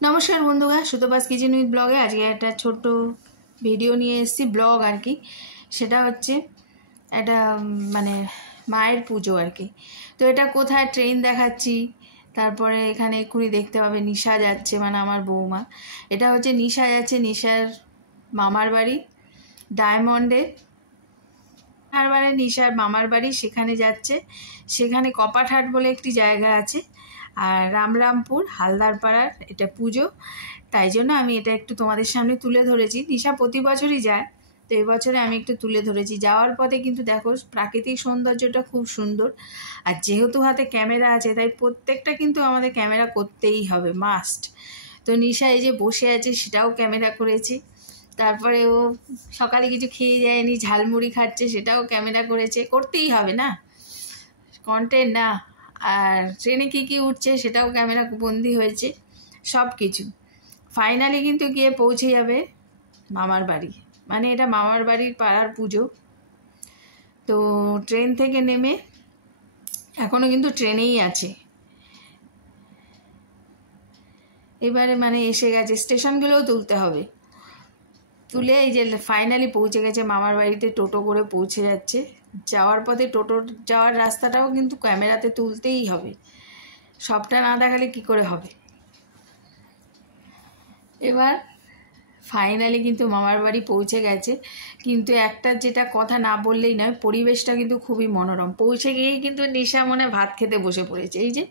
नमस्कार बंधुरा सुतोपास kitchen with ब्लगे आज के एक छोट भिडियो निये एसेछि ब्लग और कि सेटा होच्छे एक माने मायेर पुजो और कि तो एटा कोथाय ट्रेन देखाच्छि तारपरे एखाने एक्षुनि देखते पाबे निशा जाच्छे माने आमार बौमा एटा होच्छे निशा जाच्छे निशार मामार बाड़ी डायमंडे हारबारे निशार मामार बाड़ी सेखाने जाच्छे सेखाने कपाटहाट बोले एकटी जायगा आछे और रामरामपुर हालदारपाड़ार एटा पुजो ताई जोन्नो आमी एटा एकटु तोमादेर सामने तुले धरेछि। निशा प्रति बछरই যায় तो এই বছরে আমি একটু তুলে ধরেছি। যাওয়ার পথে কিন্তু দেখো প্রাকৃতিক সৌন্দর্যটা খুব সুন্দর আর যেহেতু হাতে ক্যামেরা আছে তাই প্রত্যেকটা কিন্তু আমাদের ক্যামেরা করতেই হবে মাস্ট। তো নিশা এই যে বসে আছে সেটাও ক্যামেরা করেছি, তারপরে ও সকালে কিছু খেয়ে যায়নি ঝালমুড়ি খাচ্ছে সেটাও ক্যামেরা করেছে, করতেই হবে না কন্টেন্ট না। আর ট্রেনে কী উঠছে সেটাও ক্যামেরা বন্দি হয়েছে সব কিছু। ফাইনালি কিন্তু গিয়ে পৌঁছে যাবে মামার বাড়ি, মানে এটা মামার বাড়ির পাড়ার পুজো। তো ট্রেন থেকে নেমে এখনও কিন্তু ট্রেনেই আছে, এবারে মানে এসে গেছে, স্টেশনগুলোও তুলতে হবে। তুলে এই যে ফাইনালি পৌঁছে গেছে মামার বাড়িতে, টোটো করে পৌঁছে যাচ্ছে। যাওয়ার পথে টোটো যাওয়ার রাস্তাটাও কিন্তু ক্যামেরাতে তুলতেই হবে, সবটা না দেখালে কি করে হবে। এবার ফাইনালি কিন্তু মামার বাড়ি পৌঁছে গেছে, কিন্তু একটা যেটা কথা না বললেই নয়, পরিবেশটা কিন্তু খুবই মনোরম। পৌঁছে গিয়েই কিন্তু নিশা মনে ভাত খেতে বসে পড়েছে, এই যে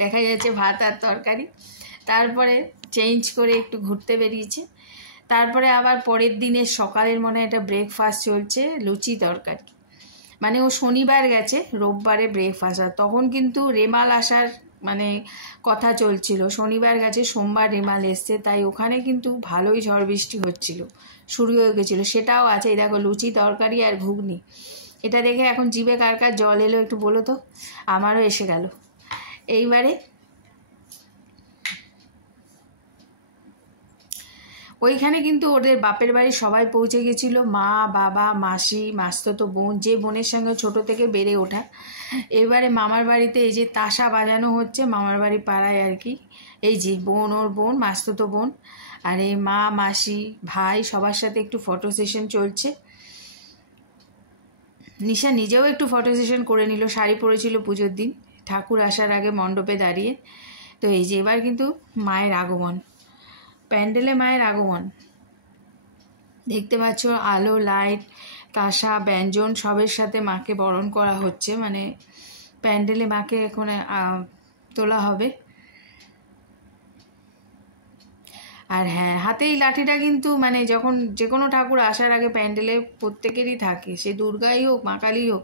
দেখা যাচ্ছে ভাত আর তরকারি। তারপরে চেঞ্জ করে একটু ঘুরতে বেরিয়েছে, তারপরে আবার পরের দিনের সকালের মনে একটা ব্রেকফাস্ট চলছে লুচি তরকারি। মানে ও শনিবার গেছে, রোববারে ব্রেকফাস্ট, আর তখন কিন্তু রেমাল আসার মানে কথা চলছিল। শনিবার গেছে, সোমবার রেমাল এসছে, তাই ওখানে কিন্তু ভালোই ঝড় বৃষ্টি হচ্ছিল, শুরু হয়ে গেছিলো। সেটাও আছে, এই দেখো লুচি তরকারি আর ঘুগনি। এটা দেখে এখন জিভে কার কার জল এলো একটু বলো তো, আমারও এসে গেল। এইবারে ওইখানে কিন্তু ওদের বাপের বাড়ি সবাই পৌঁছে গেছিলো, মা বাবা মাসি মাসতো বোন, যে বোনের সঙ্গে ছোট থেকে বেড়ে ওঠা। এবারে মামার বাড়িতে এই যে তাসা বাজানো হচ্ছে মামার বাড়ি পাড়ায় আর কি। এই যে বোন, ওর বোন মাসতো বোন, আর এই মা মাসি ভাই সবার সাথে একটু ফটো সেশন চলছে। নিশা নিজেও একটু ফটো সেশন করে নিল, শাড়ি পরেছিল পুজোর দিন ঠাকুর আসার আগে মণ্ডপে দাঁড়িয়ে। তো এই যে এবার কিন্তু মায়ের আগমন, প্যান্ডেলে মায়ের আগমন দেখতে পাচ্ছ, আলো লাইট তাসা ব্যঞ্জন সবের সাথে মাকে বরণ করা হচ্ছে, মানে প্যান্ডেলে মাকে এখন তোলা হবে। আর হ্যাঁ, হাতে এই লাঠিটা কিন্তু মানে যখন যে কোনো ঠাকুর আসার আগে প্যান্ডেলে প্রত্যেকেরই থাকে, সে দুর্গাই হোক মা কালী হোক,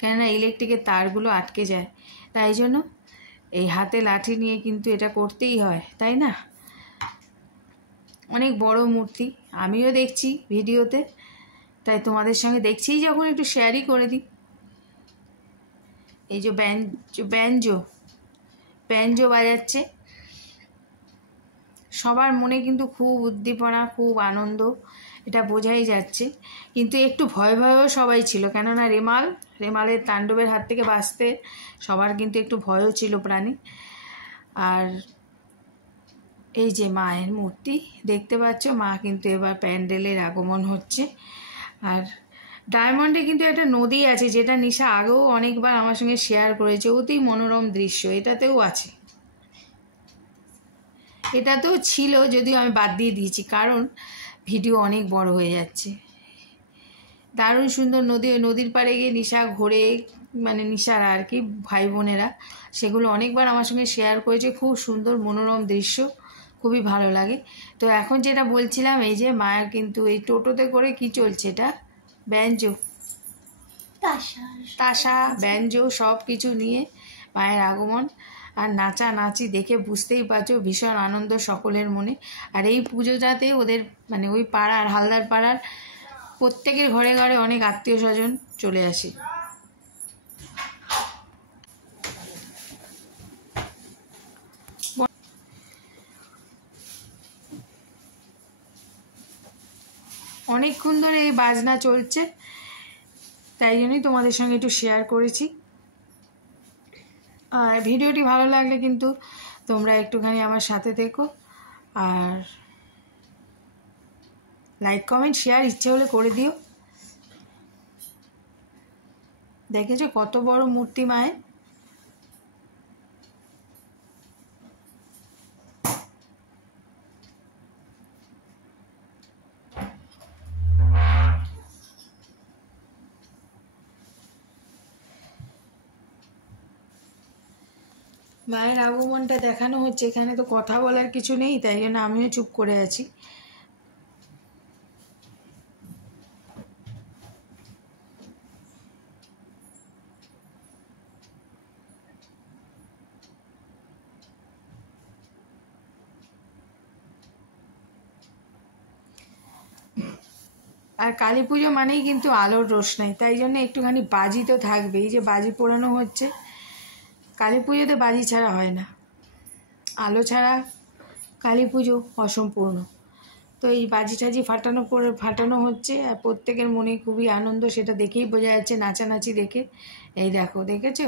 কেননা ইলেকট্রিকের তারগুলো আটকে যায়, তাই জন্য এই হাতে লাঠি নিয়ে কিন্তু এটা করতেই হয়, তাই না। অনেক বড় মূর্তি, আমিও দেখছি ভিডিওতে, তাই তোমাদের সঙ্গে দেখছিই যখন একটু শেয়ারই করে দিই। এই যে ব্যাঞ্জো বাজাচ্ছে, সবার মনে কিন্তু খুব উদ্দীপনা খুব আনন্দ, এটা বোঝাই যাচ্ছে। কিন্তু একটু ভয় ভয়ও সবাই ছিল, কেননা রেমালের তাণ্ডবের হাত থেকে বাঁচতে সবার কিন্তু একটু ভয়ও ছিল প্রাণে। আর এই যে মায়ের মূর্তি দেখতে পাচ্ছ, মা কিন্তু এবার প্যান্ডেলের আগমন হচ্ছে। আর ডায়মন্ডে কিন্তু একটা নদী আছে, যেটা নিশা আগেও অনেকবার আমার সঙ্গে শেয়ার করেছে, অতি মনোরম দৃশ্য এটাতেও আছে। এটাতেও ছিল, যদিও আমি বাদ দিয়ে দিয়েছি কারণ ভিডিও অনেক বড় হয়ে যাচ্ছে। দারুণ সুন্দর নদী, ওই নদীর পাড়ে গিয়ে নিশা ঘোরে, মানে নিশার আর কি ভাই বোনেরা সেগুলো অনেকবার আমার সঙ্গে শেয়ার করেছে, খুব সুন্দর মনোরম দৃশ্য, খুবই ভালো লাগে। তো এখন যেটা বলছিলাম, এই যে মায়ের কিন্তু এই টোটোতে করে কি চলছে, এটা ব্যঞ্জো তাসা ব্যঞ্জো সব কিছু নিয়ে মায়ের আগমন আর নাচানাচি দেখে বুঝতেই পারছো ভীষণ আনন্দ সকলের মনে। আর এই পুজোটাতে ওদের মানে ওই পাড়ার হালদার পাড়ার প্রত্যেকের ঘরে ঘরে অনেক আত্মীয় স্বজন চলে আসে। অনেকক্ষণ ধরে এই বাজনা চলছে, তাই জন্যই তোমাদের সঙ্গে একটু শেয়ার করেছি। আর ভিডিওটি ভালো লাগলে কিন্তু তোমরা একটুখানি আমার সাথে থেকো, আর লাইক কমেন্ট শেয়ার ইচ্ছে হলে করে দিও। দেখেছো কত বড় মূর্তি মায়ের। মায়ের আগমনটা দেখানো হচ্ছে, এখানে তো কথা বলার কিছু নেই, তাই জন্য আমিও চুপ করে আছি। আর কালী পুজো মানেই কিন্তু আলোর রোশনাই, তাই জন্য একটুখানি বাজি তো থাকবে। এই যে বাজি পোড়ানো হচ্ছে, কালী পুজোতে বাজি ছাড়া হয় না, আলো ছাড়া কালী পুজো অসম্পূর্ণ। তো এই বাজি টাজি ফাটানো হচ্ছে, আর প্রত্যেকের মনে খুবই আনন্দ, সেটা দেখেই বোঝা যাচ্ছে নাচানাচি দেখে। এই দেখো, দেখেছো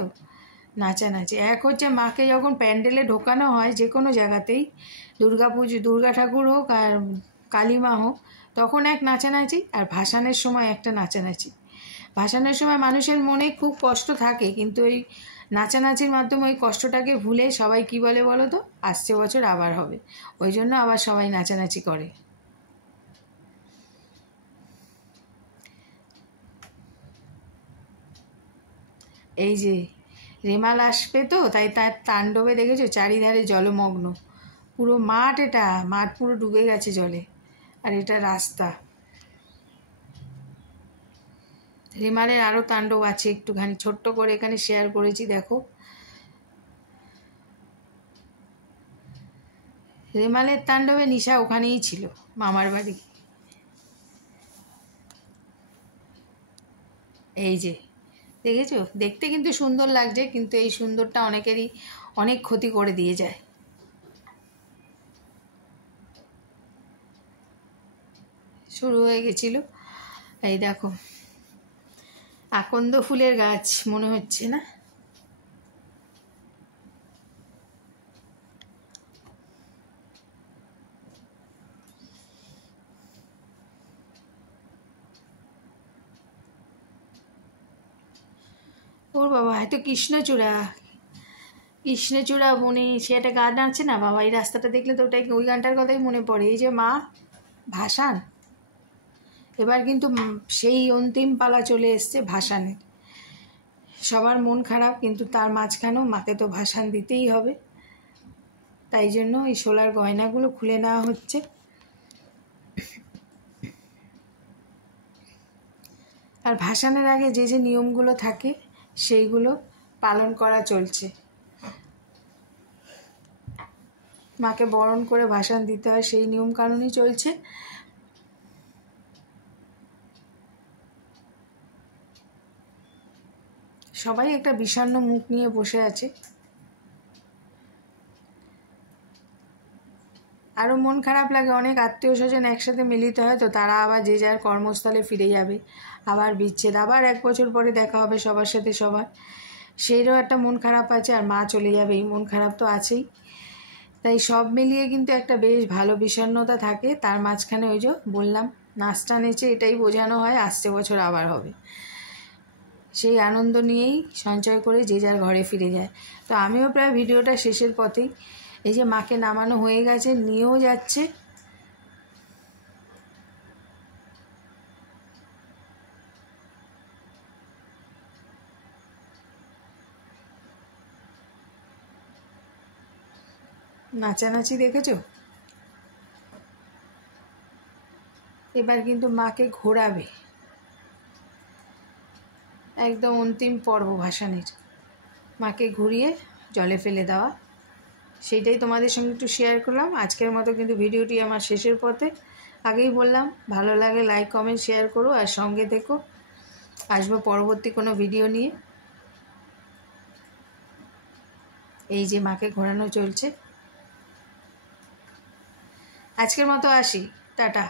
নাচানাচি। এক হচ্ছে মাকে যখন প্যান্ডেলে ঢোকানো হয় যে কোনো জায়গাতেই, দুর্গা ঠাকুর হোক আর কালী মা হোক, তখন এক নাচানাচি, আর ভাসানের সময় একটা নাচানাচি। ভাসানের সময় মানুষের মনে খুব কষ্ট থাকে, কিন্তু ওই নাচানাচির মাধ্যমে ওই কষ্টটাকে ভুলে সবাই কি বলে বলো তো, আসছে বছর আবার হবে, ওই জন্য আবার সবাই নাচানাচি করে। এই যে রেমাল আসবে তো, তাই তার তাণ্ডবে দেখেছো চারিধারে জলমগ্ন পুরো মাঠ, এটা মাঠ পুরো ডুবে গেছে জলে, আর এটা রাস্তা। রেমালের আরও তাণ্ডব আছে, একটুখানি ছোট্ট করে এখানে শেয়ার করেছি, দেখো। রেমালের তাণ্ডবে নিশা ওখানেই ছিল, মামার বাড়ি। এই যে দেখেছো, দেখতে কিন্তু সুন্দর লাগছে, কিন্তু এই সুন্দরটা অনেকেরই অনেক ক্ষতি করে দিয়ে যায়। শুরু হয়ে গেছিল। এই দেখো আকন্দ ফুলের গাছ মনে হচ্ছে না? ওর বাবা, হয়তো কৃষ্ণচূড়া বনে সে একটা গান আছে না বাবা, এই রাস্তাটা দেখলে তো ওটাই, ওই গানটার কথাই মনে পড়ে। এই যে মা ভাসান, এবার কিন্তু সেই অন্তিম পালা চলে এসছে ভাসানের। সবার মন খারাপ, কিন্তু তার মাঝখানেও মাকে তো ভাসান দিতেই হবে, তাই জন্য এই সোলার গয়নাগুলো খুলে নেওয়া হচ্ছে। আর ভাসানের আগে যে যে নিয়মগুলো থাকে সেইগুলো পালন করা চলছে। মাকে বরণ করে ভাসান দিতে হয়, সেই নিয়ম কানুনই চলছে। সবাই একটা বিষণ্ণ মুখ নিয়ে বসে আছে। আরও মন খারাপ লাগে, অনেক আত্মীয় স্বজন একসাথে মিলিত হয়, তো তারা আবার যে যার কর্মস্থলে ফিরে যাবে, আবার বিচ্ছেদ, আবার 1 বছর পরে দেখা হবে সবার সাথে সবার, সেইরও একটা মন খারাপ আছে। আর মা চলে যাবে, এই মন খারাপ তো আছেই। তাই সব মিলিয়ে কিন্তু একটা বেশ ভালো বিষণ্ণতা থাকে। তার মাঝখানে ওই যে বললাম, নাচটা নেচে এটাই বোঝানো হয় আসছে বছর আবার হবে, সেই আনন্দ নিয়েই সঞ্চয় করে যে যার ঘরে ফিরে যায়। তো আমিও প্রায় ভিডিওটা শেষের পথেই। এই যে মাকে নামানো হয়ে গেছে, নিয়েও যাচ্ছে। নাচানাচি দেখেছো? এবার কিন্তু মাকে ঘোরাবে, একদম অন্তিম পর্ব ভাসানের, মাকে ঘুরিয়ে জলে ফেলে দেওয়া। সেইটাই তোমাদের সঙ্গে একটু শেয়ার করলাম। আজকের মতো কিন্তু ভিডিওটি আমার শেষের পথে। আগেই বললাম, ভালো লাগে লাইক কমেন্ট শেয়ার করো, আর সঙ্গে থেকো। আসবো পরবর্তী কোনো ভিডিও নিয়ে। এই যে মাকে ঘোরানো চলছে। আজকের মতো আসি, টাটা।